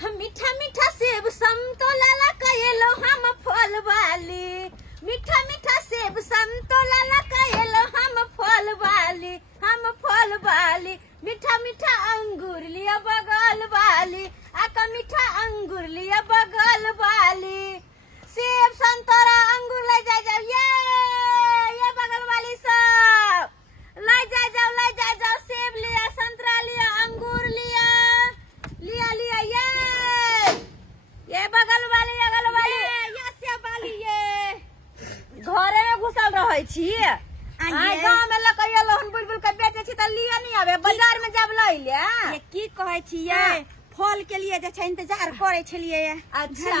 हम मीठा मीठा सेब संतोला लकायलो हम फल वाली, मीठा मीठा सेब संतोला लकायलो हम फल वाली, हम फल वाली। मीठा मीठा अंगूर लिया बगल वाली, आका मीठा अंगूर लिया बगल वाली। सेब संतरा अंगूर ले जाओ, ये बगल वाली सब ले जाओ, सेब लिया, संतरा लिया, अंगूर लिया, लिया लिया, ये बगल वाली, अगल वाली, ये सेब वाली, ये घरे में घुसल रहे छी। गाँव में लकैया लोहन बुलबुल के बेचे छी त लिया नहीं आवे, बाजार में जब लई ले। ये की कहै छी ये फल के लिए जे छै इंतजार करे छलिए। अच्छा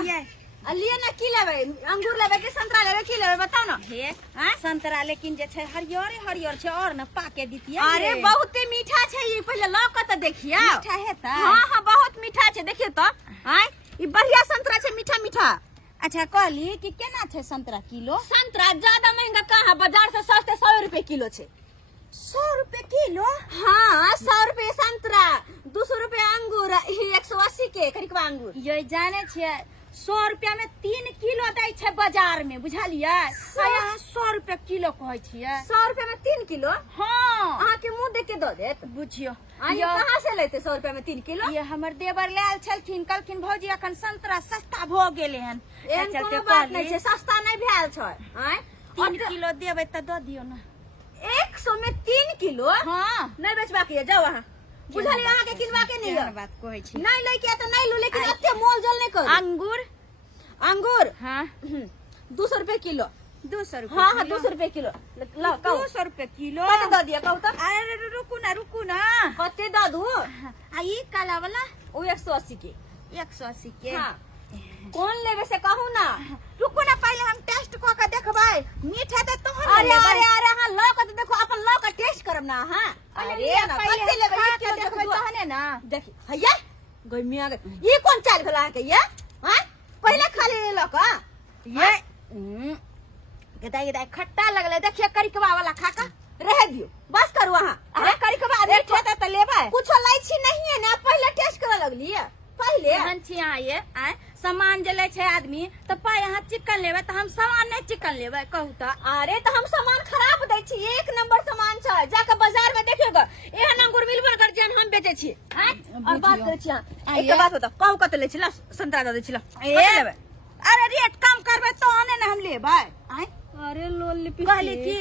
लिए ना की लेबे, अंगूर लेबे कि संतरा लेबे, की लेबे बताओ ना। हे संतरा लेकिन जे छै हरियर हरियर छै और न पाके दितिया। अरे बहुत मीठा छै, ये पहले लौक त देखिए। मीठा है त? हां बहुत मीठा छै, देखिए तो। हां ई बढ़िया संतरा छै, मीठा मीठा। अच्छा कहली कि केना छै संतरा किलो? संतरा ज्यादा महंगा कहाँ, बाजार से सस्ते 100 रुपए किलो छै। 100 रुपए किलो? हाँ 100 रुपए संतरा, 200 रुपए अंगूर, 180 के करीब अंगूर। ये जाने छियै 100 रुपया में 3 किलो दै छै बाजार में, बुझलिए? यहाँ 100 रुपया किलो कहै छियै। 100 रुपए में 3 किलो? हाँ अहाँ के मुंह देख के दो देत। बुझियो ये कहाँ से लेते 100 रुपए में 3 किलो? ये हमर देवर लायल छलखिन, कहलखिन भौजी अखन संतरा सस्ता भ गेले हन, एहन कोनो बात नहीं छै, सस्ता नहीं भेल छै। 3 किलो देबै त द दियो ना। 100 में 3 किलो? हाँ नहीं बेचबा के जाओ अहाँ, बुझलिए? अहाँ के किनवा के नहीं है बात कहै छी। नहीं ले के त नहीं लो, लेकिन एते मोल जोल नहीं करू। अंगूर? अंगूर हाँ 200 रुपए किलो। 200 रुपए? हाँ 200 रुपए किलो। लो 200 रुपए किलो? कते दे दिया कहू त? अरे रुकू ना कते दे दू? आ ई काला वाला वो 180 के। 180 के? हाँ कौन लेबे से कहू ना। रुकू ना पहले हम टेस्ट क के देखबै, मीठा त तोहर अरे अरे अरे हाँ लो के देखो, अपन लो के टेस्ट करब ना। हाँ अरे ना कते लेबे के देखबै तहने ना। देखी हैया गमिया गई, ये कौन चाल भला के ये? हां पहले खाली ले लो का ये गदाई खट्टा लगले, देखिए करिकवा वाला खा का रह दियो, बस करू अहाँ। अरे करिकवा मीठा त लेबै, कुछ लै छी नहीं है ना, पहले टेस्ट करे लगली है पहले। हम छी आए सामान जे ले छै आदमी त पाय यहाँ चिकन लेबै त हम सामान नहीं चिकन लेबै कहू त? अरे तो हम सामान खराब दै छी, 1 नंबर सामान छै, जाके बाजार में देखिएगा एहन अंगूर मिलबे कर जे हम बेचे छी। और बात करे छी एक बात बताओ, कहू कते ले छी? ला संतरा दे छी, ला लेबे। अरे रेट कम करबै तो आने ना हम लेबै। अरे लोल लिपि कहली की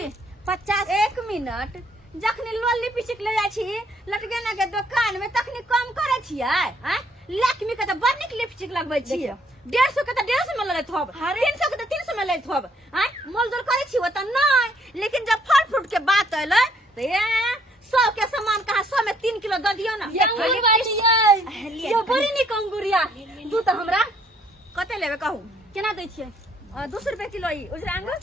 50? 1 मिनट, जखनी लोल लिपस्टिक ले जाय छी लटकेना के दुकान में तखनी कम करे छियै। लक्ष्मी के त बड़ निक लिपस्टिक लगबै छी, 150 के त 150 में लैत होब, 300 के त 300 में लैत होब। मोल जोल करे छी ओ त नहीं, लेकिन जब फल फ्रूट के बात अइलै त ये 100 के सामान कहा 100 में 3 किलो द दियो ना। ये बड़ी निक अंगूरिया दू त हमरा। कते लेबे कहू? केना दै छियै? 200 रुपए किलो ई उजरा अंगूर,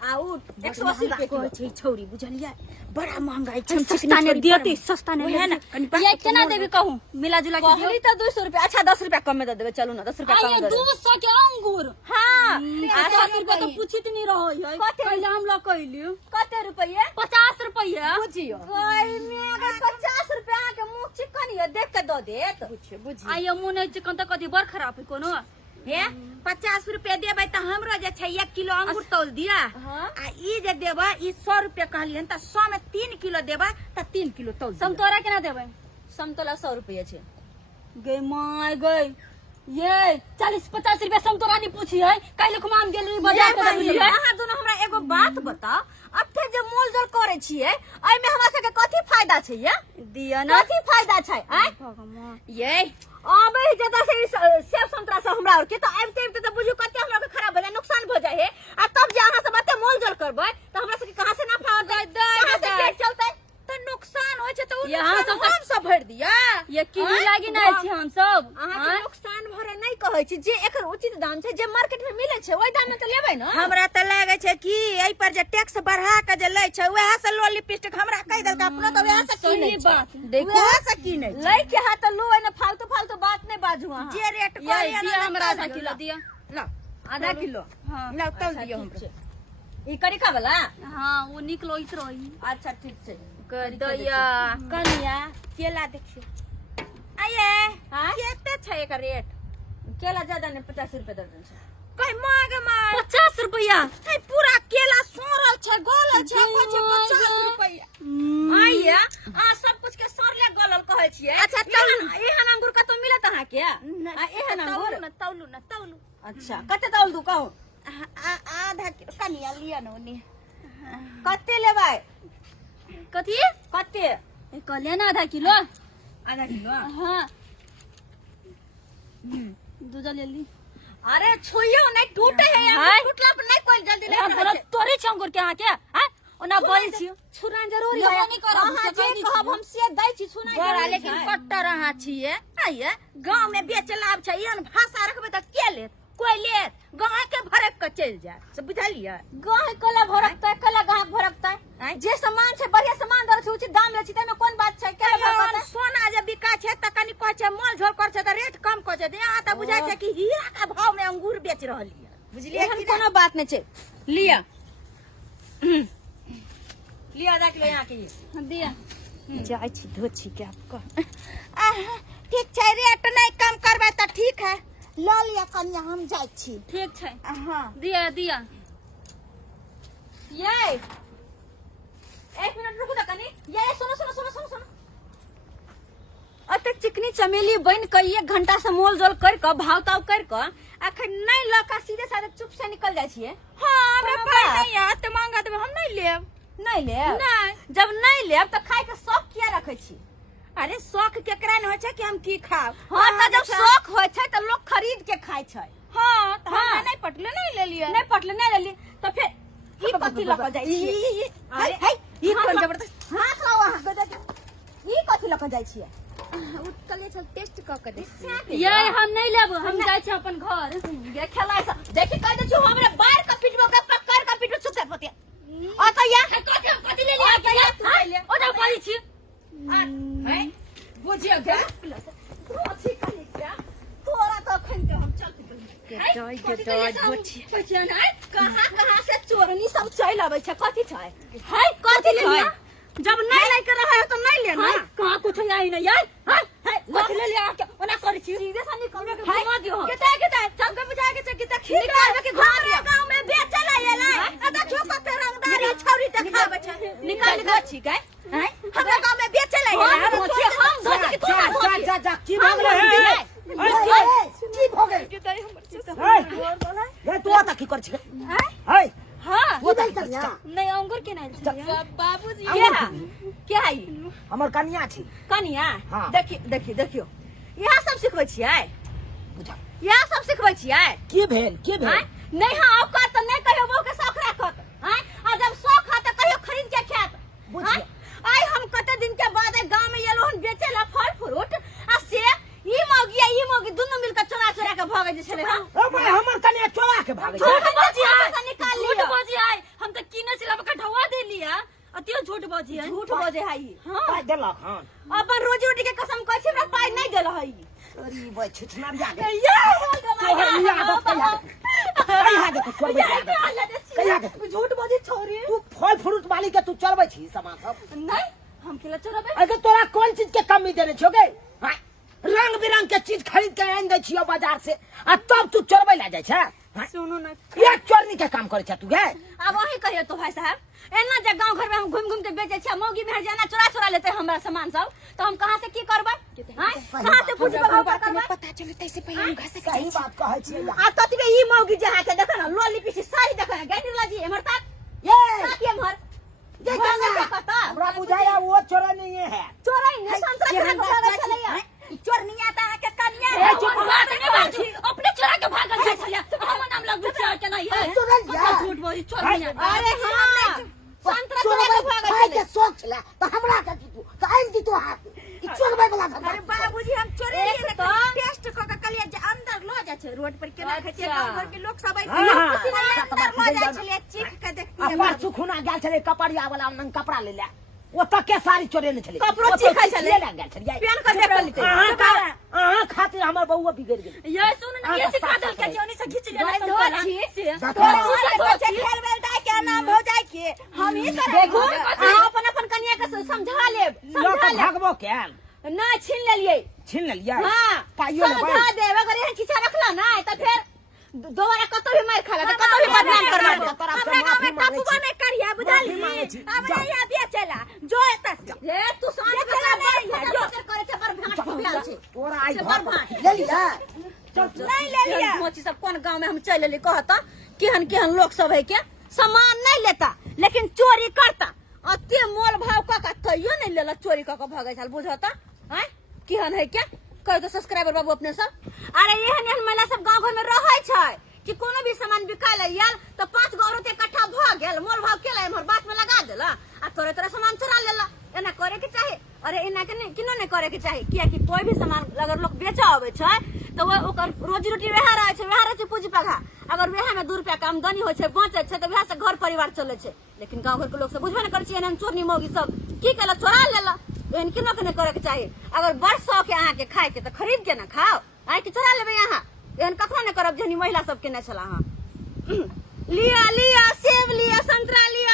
आ उ 180 रुपए किलो छै छौरी, बुझलियै? बड़ा महंगाई छै, सस्ता ने देती, सस्ता ने है ना। ये केना देबे कहू? मिला जुला के दियो। कहली त 200 रुपए, अच्छा 10 रुपए कम में दे देबे, चलू ना 10 रुपए कम में दे देबे। 200 के अंगूर? हां 50 रुपए तो पूछित नहीं रहो है, पहले हम ला कहली कते रुपए? 50 रुपए बुझियो ओय मेगा 50 रुपए के मुंह चिकन ये देख के दो देत। बुझियो आइयो मुंह नहीं चिकन त कथि बड़ खराब है कोनो। हे 50 रुपए देबै त हमरो जे छै 1 किलो अंगूर तौल दिया। आ ई जे देबै ई 100 रुपए कहलियन त 100 में 3 किलो देबै त 3 किलो तौल। संतोरा केना देबै? समतोला 100 रुपए छै। गई माय गई ये 40-50 रुपए संतोरा नहीं पूछी है, काहे लख मान गेली बाजार के बुझलिए? अहाँ दोनों हमरा एगो बात बताओ, अबे जे मोल जोल करे छिए एइ में हमरा सबके कथि फायदा छै? ये दिया ना कथि फायदा छै? भगवान ये अबे जदा से सेब संतरा से हमरा और के त आबते त बुझू कते हमरा के खराब हो जाए, नुकसान हो जाए है। आ तब जे अहाँ सब एते मोल जोल करबै त हमरा सबके कहां से नफा होतै, कहां से पेट चलतै? तो नुकसान होय छै त यहाँ हम सब भर दिया। ये किनी लागी ना छी हम सब। अहाँ के नुकसान भरे नहीं कहै छी, जे एकर उचित दाम छै, जे मार्केट में मिलै छै ओइ दाम में त लेबै न। हमरा त लागे छै कि एई पर जे टैक्स बढ़ा के जे लै छै वएह से लो लिपस्टिक हमरा कहि देलका, अपनो त वएह से किनै छै। देखो वएह से किनै छै। लै के हाथ लो न, फालतू फालतू बात नहीं बाजू अहाँ। जे रेट कहलिए दिया हमरा आधा किलो किलो दिया। ला आधा किलो। हां ला तौल दियो हमरा। ई करिका वाला? हां वो निकलो इस रही। अच्छा ठीक छै। दया कनिया केला देखियो। आ ये हाँ? केते छै एकर रेट? केला ज्यादा नहीं 50 रुपए दर्जन छै। कई मांग 50 रुपया है पूरा केला सोरल छै गोलल छै कोइ छै 50 रुपया आइया आ सब कुछ के सरले गलल कहै छियै। अच्छा तौलू एहन अंगूर कतौ मिलत अहाँ के? एहन अंगूर तौलू अच्छा कते तौल दू कहू? आधा किलो कनिया लिया न ओनी कते लेबै? कथी कते? कहलिए ना आधा किलो। आधा किलो? हाँ दूजा ले ली। अरे छुइयो नहीं टूटे है हाय। टूटला पर नहीं कोई जल्दी ले बोला तोरे छंगुर के आके हैं ओना बोल छी छुना जरूरी लेबो है। नहीं करब, अहाँ से जे कहै छी। कहब हम से दै छी छुना बड़ा जरूरी लेकिन है। कट्टर रहा छिए आइए गांव में बेचे लाभ छै एहन भाषा रखबे त के लेत कोई लेत गांव के भरक के चल जाए से बुझलिए। गाह कला भरकता कला गाह भरकता जे सामान छै बढ़िया सामान दर छै उचित दाम ले छी तमे कोन बात छै? केला भरकता सोना जे बिका छै त कनी कहै छै मोल झोल कर छै त रेट कम कर छै यहाँ त बुझाय छै कि हीरा के भाव में अंगूर बेच रहलिए बुझलिए एहन कि कोनो बात नहीं छै। लिया लिया आधा किलो यहाँ के ये। दिया जाय छी धो छी के आपको ठीक छै रेट नहीं कम करबै त ठीक है ल लिया कनिया हम जाय छी। ठीक छै हां दिया दिया ये 1 मिनट रुकू त कनी। ये सुनो सुनो सुनो सुनो सुनो अते चिकनी चमेली बन के 1 घंटा से मोल जोल कर के भाव ताव कर के अखन नहीं लका सीधे साधे चुप से निकल जाय छिए। हां हमरा पाई नहीं है त मांगा देबे हम नहीं लेब। नहीं ले नहीं जब नहीं लेब त खाए के शौक किया रखे छी? अरे शौक केकरा न होय छै कि हम की खाब। हां त जब शौक होय छै त लोग खरीद के खाय छै। हां त हमरा नहीं पटले नहीं ले लिए नहीं पटले नहीं लेली त फिर ई कथि लक जाय छी? हाय हाय ई कोन जबरदस्त हाथ लाओ अहाँ के देख ई कथि लक जाय छी? उतले चल टेस्ट क के देख ये हम नहीं लेब हम जाय छी अपन घर ये खेला ऐसा देखि कह दे छु हमरे बाहर का पिटबो के पकड़ का पिटबो सुते पतिया आ त या कथि ले लिया के ओदा बोली छी है बुझियो के अथी कनी क्या तोरा तो खन के हम चल कहाँ से चोरनी सब चल आवे छै? कथी छै? है कथी छै? जब नहीं ले के रहे तो नहीं लेना कहां कुछ आई नहीं यार कथि ले लिया के ओना कर छी सीधे से निकल के घुमा दियो केता सब के बुझा के किता निकाल के घुमा दियो गांव में बेचल आयला आ देखियो कते रंगदारी छौरी देखावे छै निकाल के छी के हैं हमरा गांव में बेचल आयला हम धोती के तोरा जा की भाग रहे की भ गेल ये तू आता की कर छी है हां वो दल कर नहीं अंगूर के नहीं बाबूजी क्या है हमर कन्या छी कनिया? हाँ। देखियो देखियो यहाँ सब सिखबै छियै? बुझा यहाँ सब सिखबै छियै? के भेल हैं? नहीं हाँ औकात तो नहीं कहियो वो के शौक राखत हैं आ जब शौक है तो कहियो खरीद के खात बुझियो। हैं? आई हम कते दिन के बाद गांव में ये लोहन बेचेला फल फ्रूट आ से ई मोगी दुनु मिलकर चोरा चोरा के भागे जे छले हां ओ भाई हमर कन्या चोरा के भागे झूठ बाजी है निकाल झूठ लियो बाजी आए हम तो कीने चला का ढवा दे लिया अतियो झूठ बाजी है झूठ बोजे है ई पाई देलक हां अपन रोजी रोटी के कसम कहै छी हमरा पाई नहीं देल है ई अरे भाई छिछना जा ये तोहर लिया आदत कहिया दे तू चलबै कहिया दे झूठ बोजी छोरी तू फल फ्रूट वाली के तू चलबै छी सामान सब नहीं हम केला चोरबे अगर तोरा कौन चीज के कमी देने छोगे हां रंग बिरंग के चीज खरीद के आन दै छियो बाजार से आ तब तू चोरबै ला जाय छै? सुनो ना ये चोरनी के काम करे छ तू गे? अब वही कहियो तो भाई साहब एना जे गांव घर में हम घूम घूम के बेचे छी मौगी में जाना चोरा चोरा लेते हमरा सामान सब तो हम कहां से की करबै? हां कहां से पूछबे हम करबै? पता चले तैसे पहले हम घर से सही बात कहै छी आ ततबे ई मौगी जे है के देखो ना लोली पीछे साड़ी देखो ना गैनी लाजी हमर तात ये तात ये हमर जे जाना कहता हमरा बुझाया वो चोरा नहीं है चोराई ने संतरा चोरा के भागे चले या चोर नहीं आता है के कन्या ए, चुप हम बात नहीं बाजी अपने चोरा के भागल छै छलिया हम नाम लग बिचार के नहीं है चोरल जा झूठ बोली चोर नहीं आता अरे हां संतरा चोरा के भागे खाए चले के शौक छला तो हमरा के दी तू तो आइन दी तू हाथ ई चोरबै वाला धंधा अरे बाबूजी हम चोरी एक लिए तो टेस्ट क के कलिया जे अंदर लो जाय छै रोड पर केना खाय छै अच्छा। गांव घर के लोग सब आई हाँ, हाँ, अंदर लो जाय हाँ, छले चीख के आ देखतिए परसु खुना गेल छले कपड़िया वाला नंग कपड़ा ले ले ओ तक के साड़ी चोरे ने छले कपड़ो चीखै छले। ले गेल छले पेन के देख लेते अहाँ खातिर हमर बउआ बिगड़ गेल ये सुन ना ये सिखा दल के जोनी से खींच लेना सब खेल बेलता क्या नाम हो जाय के हम ही करे देखो अहाँ अपन अपन कन्या के समझा लेब लोग भागबो केल ना छीन लेलिए छीन लिया हाँ पाइयो ना समझा भाई दे अगर यहाँ खिंचा रखला ना तो फिर दोबारा कतो भी मार खाला तो कतो भी बदनाम करवा दे हमरा गांव में टपुआ नहीं करिया बुझाली अब ये दिया चला जो एता से ये तू सांझ ये चला नहीं है, जो। करे छे पर भांट पियाल छे तोरा आई से भाग बड़ भांट। ले लिया नहीं ले लिया मोची सब कौन गांव में हम चल लेली कहता केहन केहन लोग सब है के सामान नहीं लेता लेकिन चोरी करता अते मोल भाव का कहियो नहीं लेला चोरी का भागे छल बुझता हैं केहन है के कह तो सब्सक्राइबर बाबू अपने सब अरे एहन एहन महिला सब गांव घर में रहै छै कि कोनो भी सामान बिकाय ले यार तो 5 गो औरत इकट्ठा भ गेल मोल भाव केला हमर बात में लगा देला आ तोरे तोरे सामान चुरा लेला एना करे के चाहे अरे एना के नहीं किनो नहीं करे के चाहे किया कि कोई भी सामान अगर लोग बेचा आवे छै तो वो ओकर रोजी रोटी वह रहे छै पूंजी पगा अगर वह में 2 रुपया के आमदनी होय छै बचे छै तो वह से घर परिवार चले छै लेकिन गांव घर के लोग सब बुझबे नहीं करे छै एहन चोरनी मौगी सब की केला चोरा लेला एहन किनो के नहीं करे के चाहे अगर बड़ शौक है अहाँ के खाए के तो खरीद के ना खाओ आइ के चोरा लेबे यहाँ एहन कखनो नहीं करब जहनी महिला सब के नहीं छला अहाँ लिया लिया सेब लिया संतरा लिया